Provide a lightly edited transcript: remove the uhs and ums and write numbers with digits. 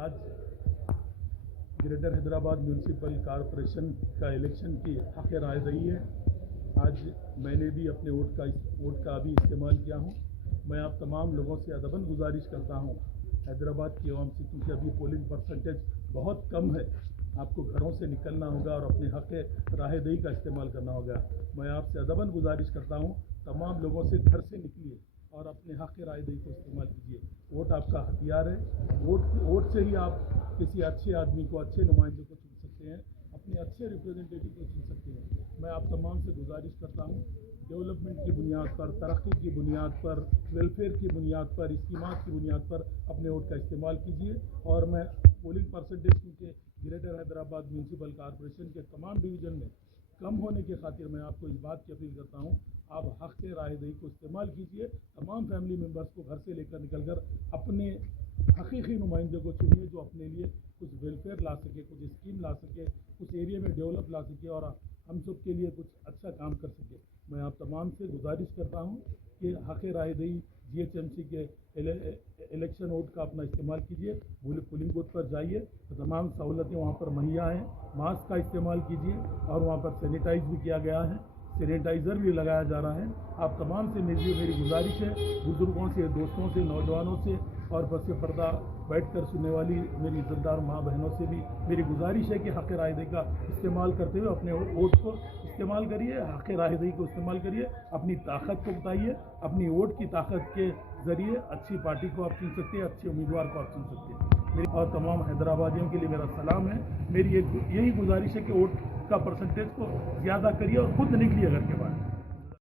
आज greater Hyderabad municipal corporation का election की हक़ राय रही है। आज मैंने भी अपने वोट का अभी इस्तेमाल किया हूँ। मैं आप तमाम लोगों से अदबन गुजारिश करता हूँ, हैदराबाद की आवाम से, क्योंकि अभी पोलिंग परसेंटेज बहुत कम है, आपको घरों से निकलना होगा और अपने हक़ राहदही का इस्तेमाल करना होगा। मैं आपसे अदबन गुजारिश करता हूँ, तमाम लोगों से घर से निकलिए और अपने हक़ राहदही को इस्तेमाल कीजिए। वोट आपका हथियार है। वोट से ही आप किसी अच्छे आदमी को, अच्छे नुमाइंदे को चुन सकते हैं, अपने अच्छे रिप्रेजेंटेटिव को चुन सकते हैं। मैं आप तमाम से गुजारिश करता हूँ, डेवलपमेंट की बुनियाद पर, तरक्की की बुनियाद पर, वेलफेयर की बुनियाद पर, स्कीमात की बुनियाद पर अपने वोट का इस्तेमाल कीजिए। और मैं पोलिंग परसेंटेज क्योंकि ग्रेटर हैदराबाद म्यूनसिपल कॉरपोरेशन के तमाम डिवीज़न में कम होने के खातिर मैं आपको इस बात की अपील करता हूँ, आप हक़ राहदही को इस्तेमाल कीजिए। तमाम फैमिली मेम्बर्स को घर से लेकर निकलकर अपने हकीकी नुमाइंदे को चुनिए, जो अपने लिए कुछ वेलफेयर ला सके, कुछ स्कीम ला सके, कुछ एरिया में डेवलप ला सके और हम सब के लिए कुछ अच्छा काम कर सके। मैं आप तमाम से गुजारिश करता हूँ कि हक़ राहदही GHMC के इलेक्शन वोट का अपना इस्तेमाल कीजिए। पोलिंग बूथ पर जाइए तो तमाम सहूलतें वहाँ पर मुहैया हैं। मास्क का इस्तेमाल कीजिए और वहाँ पर सैनिटाइज भी किया गया है, सैनिटाइज़र भी लगाया जा रहा है। आप तमाम से मेरी गुजारिश है, बुज़ुर्गों से, दोस्तों से, नौजवानों से और बस पर्दा बैठकर सुनने वाली मेरी इज़्ज़तदार माँ बहनों से भी मेरी गुजारिश है कि हक़ राहदही का इस्तेमाल करते हुए अपने वोट को इस्तेमाल करिए, हक़ राहदही को इस्तेमाल करिए, अपनी ताकत को बताइए। अपनी वोट की ताकत के ज़रिए अच्छी पार्टी को आप चुन सकते हैं, अच्छे उम्मीदवार को आप चुन सकते हैं। और तमाम हैदराबादियों के लिए मेरा सलाम है। मेरी यही गुजारिश है कि वोट का परसेंटेज को ज़्यादा करिए और खुद निकलिए घर के बाहर।